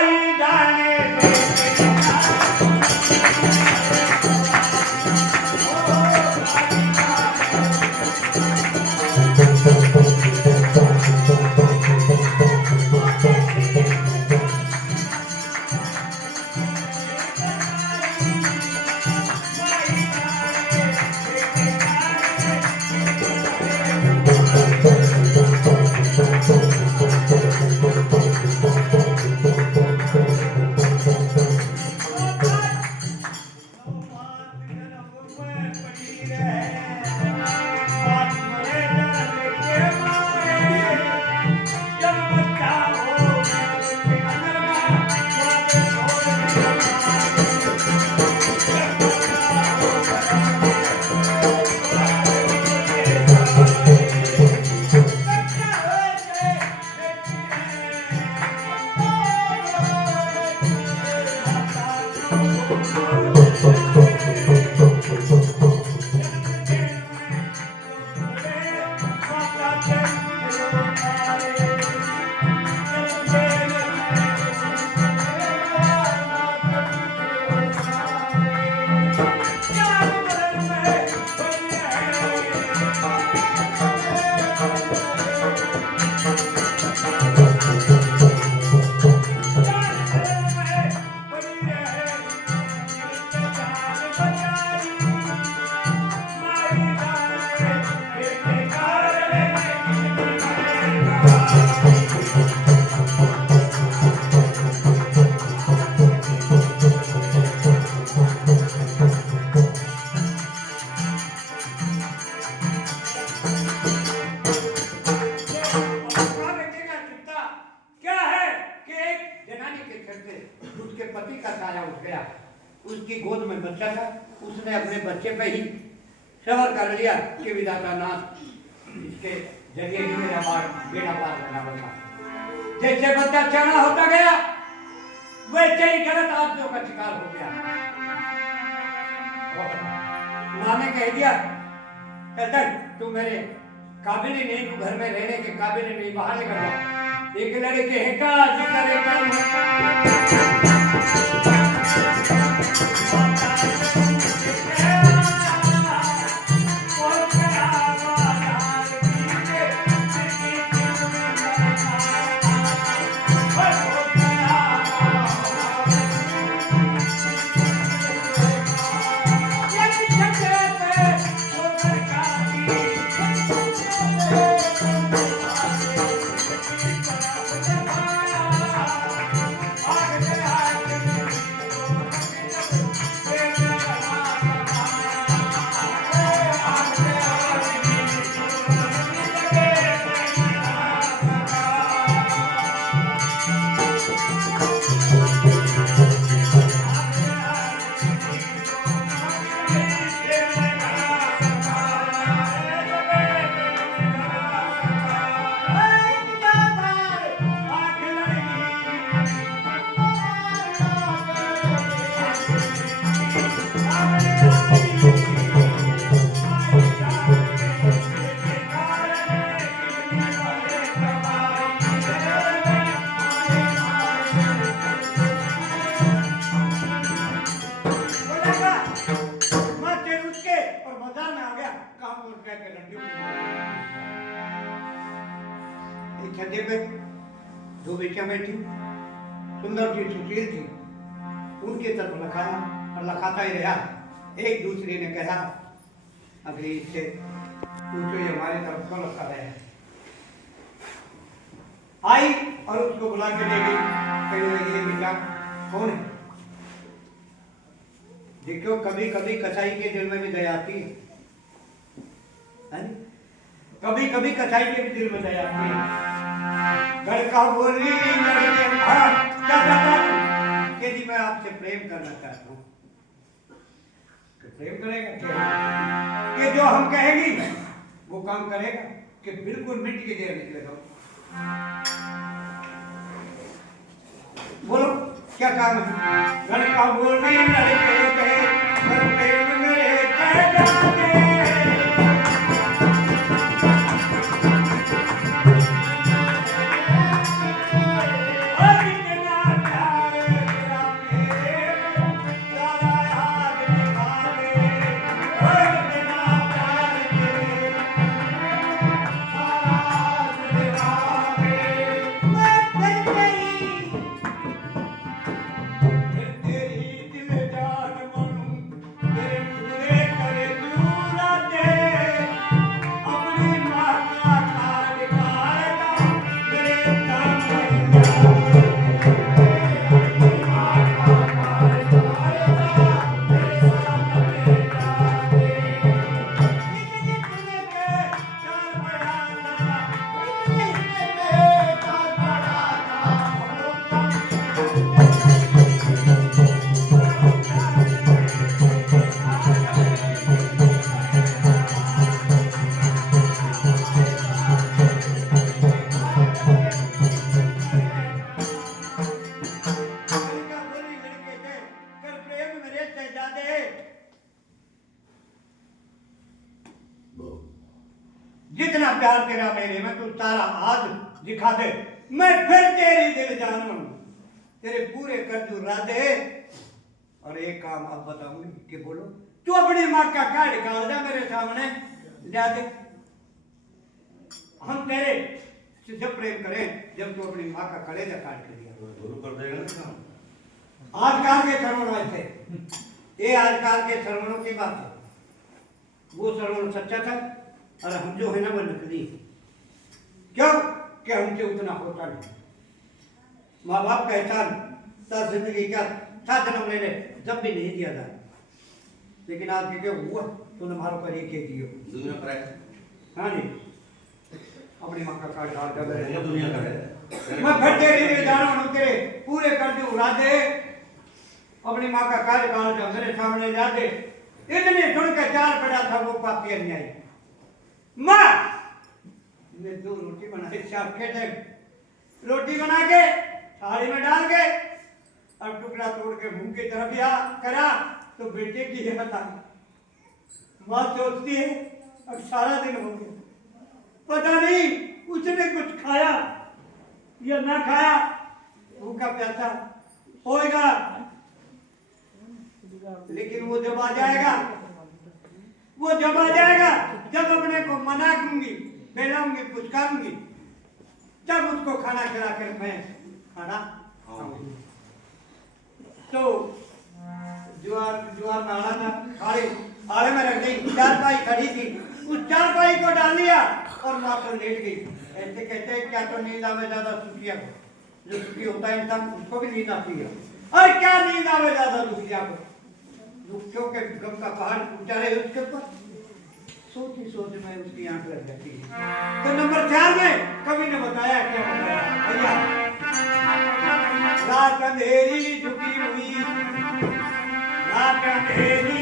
माई जाने दे उसकी गोद में बच्चा था, उसने अपने बच्चे पे ही सवार कर लिया कि विधाता नाथ इसके जरिए ही मेरा बेटा पार करना पड़ा। जैसे बच्चा चढ़ा होता गया वैसे ही गलत आदतों का शिकार हो गया। माँ ने कह दिया तू मेरे काबिल ही नहीं, तू घर में रहने के काबिल ही नहीं, बाहर निकल जा। एक लड़के है का छज्जे पे दो बेटियां बैठी, सुंदर थी, सुशील थी, उनकी तरफ लखाया और लखाता ही रहा। एक दूसरे ने कहा अभी इससे पूछो ये हमारे तरफ क्यों लखा रहे हैं। आई और उसको बुला के ले गई। ये बेटा कौन है? देखो कभी कभी कसाई के दिल में भी दया आती है, कभी कभी कसाई के भी दिल में दया आती है। लड़का बोली क्या कहता कि जी मैं आपसे प्रेम करना चाहता हूँ। प्रेम करेगा कि जो हम कहेंगी वो काम करेगा कि बिल्कुल मिट के देर निकलेगा। बोलो क्या काम है? लड़का बोली लड़के प्रेम मेरे कह जाते तारा हाथ दिखा दे, मैं फिर तेरी दिल जानू, तेरे पूरे कर दूं राधे। और एक काम अब बताऊंगी कि बोलो, तू अपनी माँ का कार्ड निकाल दे मेरे सामने ले दे। हम तेरे से प्रेम करें जब तू अपनी माँ का कलेजा काट के दिया। गुरु कर देगा ना। आजकल के श्रवण ऐसे, ये आजकल के श्रवणों की बात है। वो श्रवण सच्चा था और हम जो है ना वो नकली। क्यों? कि हमसे उतना होता नहीं। माँ बाप का एहसान साथ जिंदगी का साथ जन्म लेने जब भी नहीं दिया था, लेकिन आज के जो हुआ तो मारो कर एक दियो दुनिया पर है। हाँ जी, अपनी माँ का कार्ड डाल कर ये दुनिया का है। मैं फिर तेरी दिल जानू, तेरे पूरे कर दूं राधे। अपनी माँ का कार्ड डाल कर मेरे सामने ला दे। इतनी सुन के चार पड़ा था वो पापी अन्यायी। माँ ने 2 रोटी बनाई शाम के टाइम, रोटी बना के थाली में डाल के और टुकड़ा तोड़ के मुंह की तरफ या करा तो बेटे की हिम्मत आ गई। माँ सोचती है अब सारा दिन हो गया, पता नहीं उसने कुछ खाया या ना खाया, भूखा प्यासा होएगा। लेकिन वो जब आ जाएगा, वो जब आ जाएगा जब अपने को मना दूंगी, बेलाऊंगी, पुचकारूंगी, तब उसको खाना खिलाकर मैं खाना खाऊंगी। तो जुआर में आना था, आड़े में रख गई, चारपाई खड़ी थी, उस चारपाई को डाल लिया और माँ तो लेट गई। ऐसे कहते हैं क्या तो नींद आवे ज्यादा सुखिया को, जो सुखी होता है इंसान उसको भी नींद आती है। और क्या नींद आवे ज्यादा दुखिया को, दुखियों के गम का पहाड़ ऊंचा रहे उसके ऊपर सोच ही सोच में उसकी आंख लग जाती है। तो नंबर 4 में कवि ने बताया, क्या बताया भैया, रात अंधेरी झुकी हुई, रात अंधेरी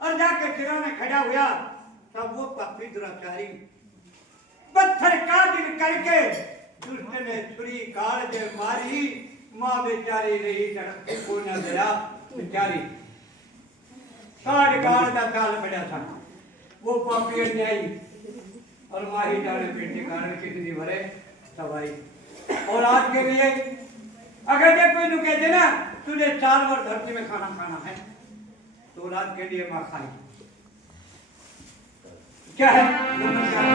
और जाके सिरों में खड़ा हुआ तब वो पापी दुराचारी पत्थर का दिल करके दुष्ट ने छुरी काट दे मारी। माँ बेचारी रही तड़पती को न दया बेचारी, काट काट का काल पड़ा था वो पापी अन्यायी। और माँ ही जाने बेटे कारण कितनी भरे तबाही। और आज के लिए अगर जब कोई नु कहते ना तुझे 4 बार धरती में खाना खाना है तो रात के लिए माँ खाई क्या है, नंबर क्या है?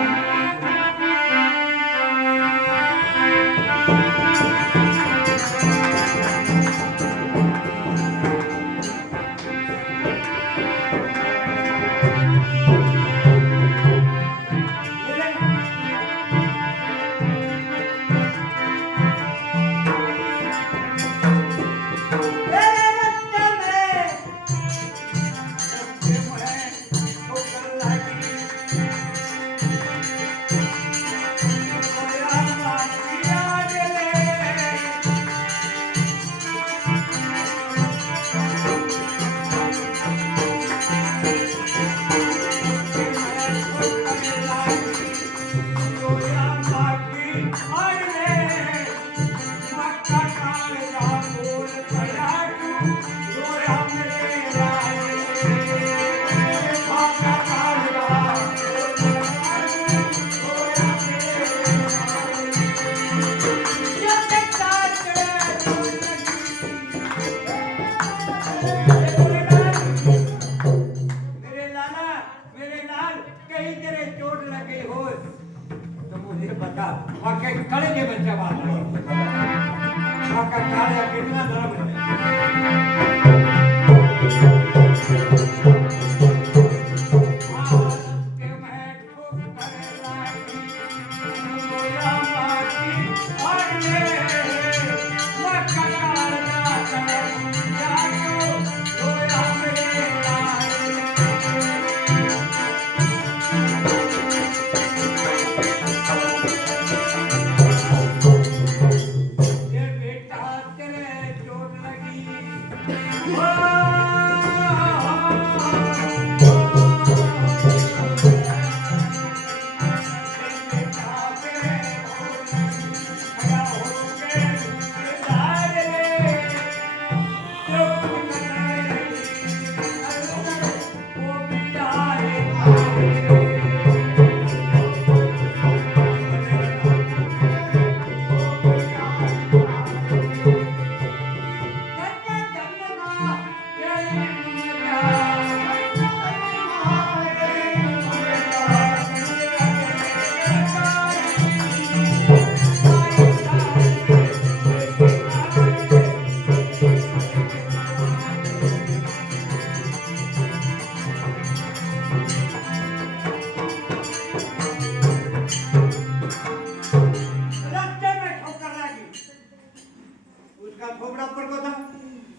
था वहाँ के कड़े के बच्चा बात है वहाँ का काला कितना धर्म है उसका ठोकरा पर को था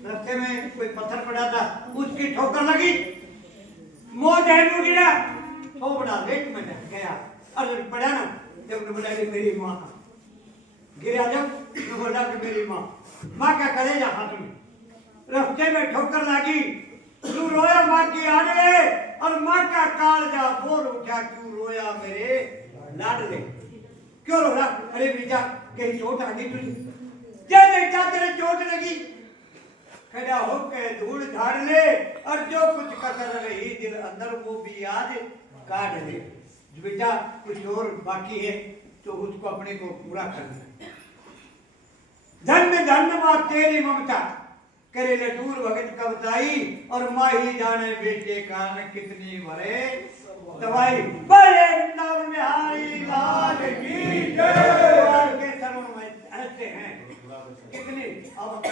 रास्ते में कोई पत्थर पड़ा था उसकी ठोकर लगी मौत है वो गिरा थोड़ा लेट में गया अगर पड़ा ना जब बोला कि मेरी माँ गिरा जब तो बोला कि मेरी माँ का कलेजा हाथ में रास्ते में ठोकर लगी तू रोया माँ की आने और माँ का कालजा बोल उठा क्यों रोया मेरे लाडले क्यों रोया अरे बेटा कहीं चोट आ गई तुझे क्या बेटा तेरे चोट लगी खड़ा होकर धूल झाड़ ले और जो कुछ कसर रही दिल अंदर वो भी आज काट ले बेटा कुछ और बाकी है तो उसको अपने को पूरा करना धन्य माँ तेरी ममता करे लटूर भगत कवताई और माँ ही जाने बेटे कारण कितनी भरे दवाई बड़े नाम में हारी लाल की जय के शरण में ऐसे हैं कितनी अब